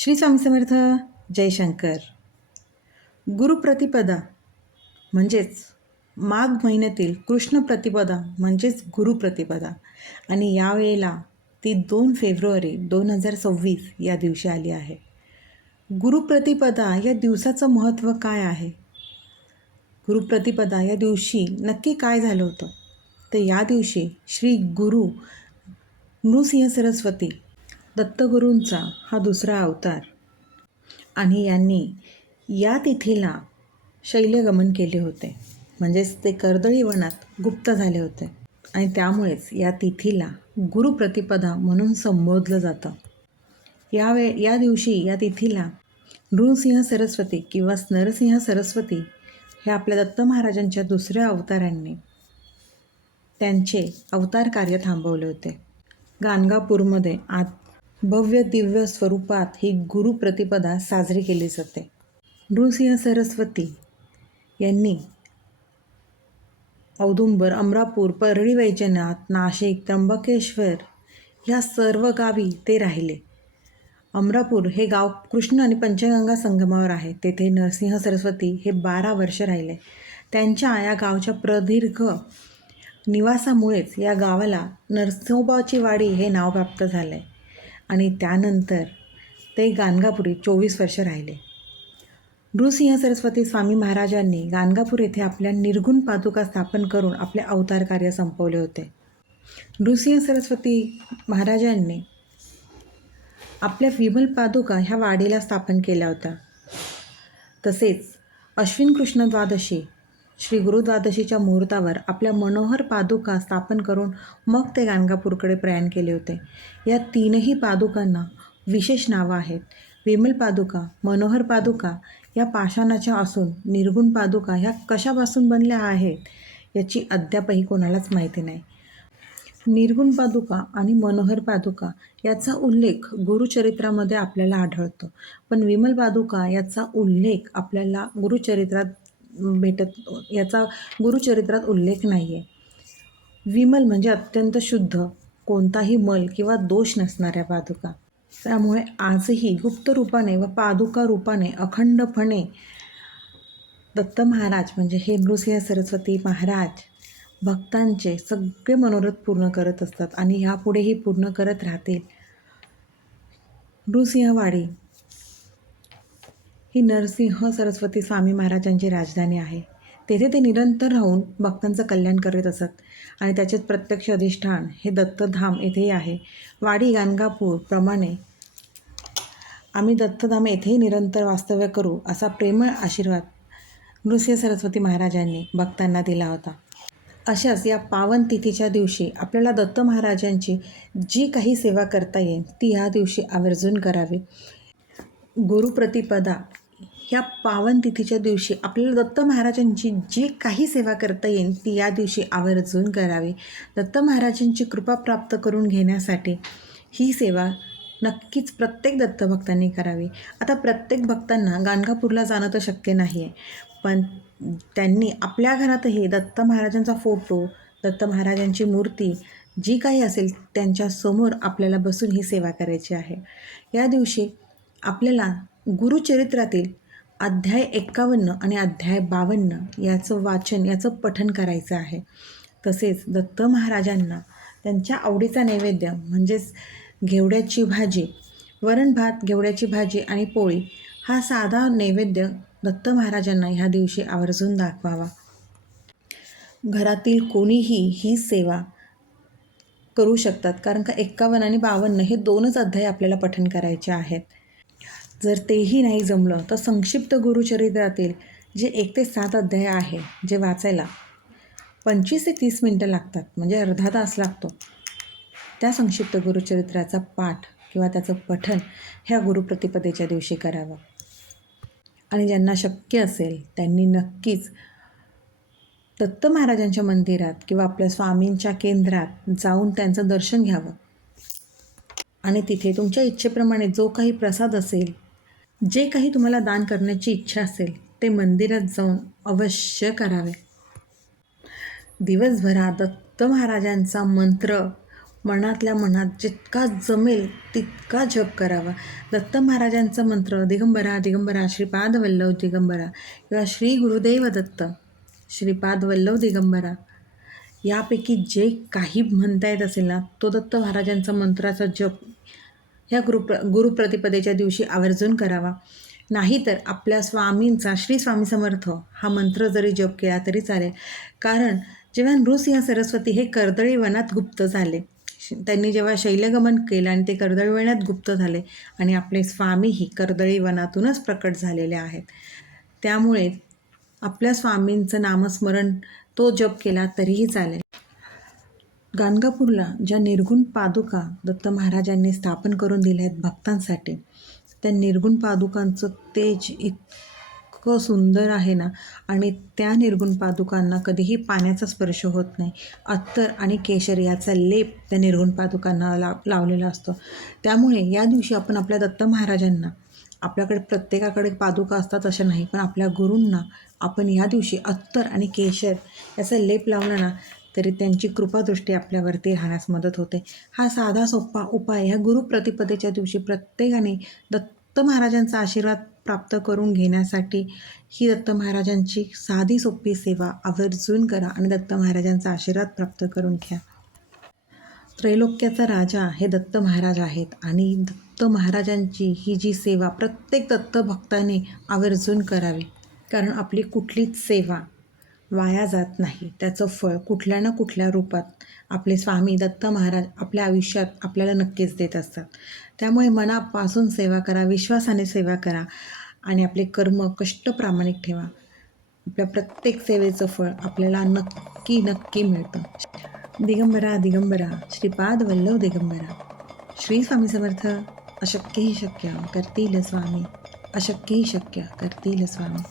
श्री स्वामी समर्थ. जयशंकर. गुरुप्रतिपदा म्हणजेच माघ महिन्यातील कृष्ण प्रतिपदा म्हणजेच गुरुप्रतिपदा आणि यावेळेला ती 2 फेब्रुवारी 2026 या दिवशी आली आहे. गुरुप्रतिपदा या दिवसाचं महत्त्व काय आहे? गुरुप्रतिपदा या दिवशी नक्की काय झालं होतं? तर या दिवशी श्री गुरु नृसिंह सरस्वती दत्तगुरूंचा हा दुसरा अवतार आणि यांनी या तिथीला शैल्यगमन केले होते. म्हणजेच ते कर्दळी वनात गुप्त झाले होते आणि त्यामुळेच या तिथीला गुरुप्रतिपदा म्हणून संबोधलं जातं. या दिवशी या तिथीला नृसिंह सरस्वती किंवा नरसिंह सरस्वती हे आपल्या दत्त महाराजांच्या दुसऱ्या अवतारांनी त्यांचे अवतार कार्य थांबवले होते. गाणगापूरमध्ये भव्य दिव्य स्वरूपात ही गुरुप्रतिपदा साजरी केली जाते. नृसिंह सरस्वती यांनी औदुंबर, अमरापूर, परळी वैजनाथ, नाशिक, त्र्यंबकेश्वर ह्या सर्व गावी ते राहिले. अमरापूर हे गाव कृष्ण आणि पंचगंगा संगमावर आहे. तेथे नरसिंह सरस्वती हे 12 वर्ष राहिले. त्यांच्या या गावच्या प्रदीर्घ निवासामुळेच या गावाला नरसोबाची वाडी हे नाव प्राप्त झाले आणि त्यानंतर ते गाणगापुरी 24 वर्ष राहिले. नृसिंह सरस्वती स्वामी महाराजांनी गाणगापूर येथे आपल्या निर्गुण पादुका स्थापन करून आपले अवतार कार्य संपवले होते. नृसिंह सरस्वती महाराजांनी आपल्या विमल पादुका ह्या वाडीला स्थापन केल्या होत्या. तसेच अश्विन कृष्ण द्वादशी श्री गुरुद्वादशीच्या मुहूर्तावर आपल्या मनोहर पादुका स्थापन करून मग ते गाणगापूरकडे प्रयाण केले होते. या 3ही पादुकांना विशेष नावं आहेत. विमल पादुका, मनोहर पादुका या पाषाणाच्या असून निर्गुण पादुका ह्या कशापासून बनल्या आहेत याची अद्यापही कोणालाच माहिती नाही. निर्गुण पादुका आणि मनोहर पादुका याचा उल्लेख गुरुचरित्रामध्ये आपल्याला आढळतो, पण विमल पादुका याचा उल्लेख आपल्याला गुरुचरित्रात उल्लेख नाही आहे. विमल म्हणजे अत्यंत शुद्ध, कोणताही मल किंवा दोष नसणाऱ्या पादुका. त्यामुळे आजही गुप्त रूपाने व पादुका रूपाने अखंडपणे दत्त महाराज म्हणजे हे नृसिंह सरस्वती महाराज भक्तांचे सगळे मनोरथ पूर्ण करत असतात आणि ह्यापुढेही पूर्ण करत राहतील. नृसिंहवाडी ही नरसिंह सरस्वती स्वामी महाराजांची राजधानी आहे. तेथे ते निरंतर राहून भक्तांचं कल्याण करत असत आणि त्याचेच प्रत्यक्ष अधिष्ठान हे दत्तधाम येथेही आहे. वाडी गाणगापूर प्रमाणे आम्ही दत्तधाम येथेही निरंतर वास्तव्य करू असा प्रेमळ आशीर्वाद नृसिंह सरस्वती महाराजांनी भक्तांना दिला होता. अशाच या पावन तिथीच्या दिवशी आपल्याला दत्त महाराजांची जी काही सेवा करता येईल ती ह्या दिवशी आवर्जून करावी. गुरुप्रतिपदा ह्या पावन तिथीच्या दिवशी आपल्याला दत्त महाराजांची जी काही सेवा करता येईल ती या दिवशी आवर्जून करावी. दत्त महाराजांची कृपा प्राप्त करून घेण्यासाठी ही सेवा नक्कीच प्रत्येक दत्तभक्तांनी करावी. आता प्रत्येक भक्तांना गाणगापूरला जाणं तर शक्य नाही आहे, पण त्यांनी आपल्या घरातही दत्त महाराजांचा फोटो, दत्त महाराजांची मूर्ती जी काही असेल त्यांच्यासमोर आपल्याला बसून ही सेवा करायची आहे. या दिवशी आपल्याला गुरुचरित्रातील अध्याय 51 आणि अध्याय 52 याचं वाचन, याचं पठण करायचं आहे. तसेच दत्त महाराजांना त्यांच्या आवडीचा नैवेद्य म्हणजेच घेवड्याची भाजी, वरण भात, घेवड्याची भाजी आणि पोळी हा साधा नैवेद्य दत्त महाराजांना ह्या दिवशी आवर्जून दाखवावा. घरातील कोणीही ही सेवा करू शकतात, कारण का 51 आणि 52 हे 2च अध्याय आपल्याला पठण करायचे आहेत. जर तेही नाही जमलं तर संक्षिप्त गुरुचरित्रातील जे 1 ते 7 अध्याय आहे जे वाचायला 25 ते 30 मिनटं लागतात, म्हणजे अर्धा तास लागतो. त्या संक्षिप्त गुरुचरित्राचा पाठ किंवा त्याचं पठण ह्या गुरुप्रतिपदेच्या दिवशी करावं. आणि ज्यांना शक्य असेल त्यांनी नक्कीच दत्त महाराजांच्या मंदिरात किंवा आपल्या स्वामींच्या केंद्रात जाऊन त्यांचं दर्शन घ्यावं आणि तिथे तुमच्या इच्छेप्रमाणे जो काही प्रसाद असेल, जे काही तुम्हाला दान करण्याची इच्छा असेल ते मंदिरात जाऊन अवश्य करावे. दिवसभरात दत्त महाराजांचा मंत्र मनातल्या मनात जितका जमेल तितका जप करावा. दत्त महाराजांचा मंत्र दिगंबरा दिगंबरा श्रीपाद वल्लभ दिगंबरा किंवा श्री गुरुदेव दत्त श्रीपाद वल्लभ दिगंबरा यापैकी जे काही म्हणता येत असेल ना, तो दत्त महाराजांचा मंत्राचा जप ह्या गुरुप्रतिपदेच्या दिवशी आवर्जून करावा. नाहीतर आपल्या स्वामींचा श्री स्वामी समर्थ हा मंत्र जरी जप केला तरी चालेल. कारण जेव्हा नृसिंह सरस्वती हे कर्दळी वनात गुप्त झाले, त्यांनी जेव्हा शैलगमन केलं आणि ते कर्दळी वनात गुप्त झाले आणि आपले स्वामीही कर्दळी वनातूनच प्रकट झालेले आहेत, त्यामुळे आपल्या स्वामींचं नामस्मरण तो जप केला तरीही चालेल. गाणगापूरला ज्या निर्गुण पादुका दत्त महाराजांनी स्थापन करून दिल्या आहेत भक्तांसाठी, त्या निर्गुण पादुकांचं तेज इतकं सुंदर आहे ना, आणि त्या निर्गुण पादुकांना कधीही पाण्याचा स्पर्श होत नाही. अत्तर आणि केशर याचा लेप त्या निर्गुण पादुकांना लावलेला असतो. त्यामुळे या दिवशी आपण आपल्या दत्त महाराजांना, आपल्याकडे प्रत्येकाकडे पादुका असतात अशा नाही, पण आपल्या गुरूंना आपण या दिवशी अत्तर आणि केशर याचा लेप लावला ना, तरी त्यांची कृपादृष्टी आपल्यावरती राहण्यास मदत होते. हा साधा सोपा उपाय ह्या गुरुप्रतिपदेच्या दिवशी प्रत्येकाने दत्त महाराजांचा आशीर्वाद प्राप्त करून घेण्यासाठी ही दत्त महाराजांची साधी सोपी सेवा आवर्जून करा आणि दत्त महाराजांचा आशीर्वाद प्राप्त करून घ्या. त्रैलोक्याचा राजा हे दत्त महाराज आहेत आणि दत्त महाराजांची ही जी सेवा प्रत्येक दत्त भक्ताने आवर्जून करावी. कारण आपली कुठलीच सेवा वाया जात नाही. त्याचं फळ कुठल्या ना कुठल्या रूपात आपले स्वामी दत्त महाराज आपल्या आयुष्यात आपल्याला नक्कीच देत असतात. त्यामुळे मनापासून सेवा करा, विश्वासाने सेवा करा आणि आपले कर्म कष्ट प्रामाणिक ठेवा. आपल्या प्रत्येक सेवेचं फळ आपल्याला नक्की नक्की मिळतं. दिगंबरा दिगंबरा श्रीपाद वल्लभ दिगंबरा श्री स्वामी समर्थ. अशक्यही शक्य करतील स्वामी, अशक्यही शक्य करतील स्वामी.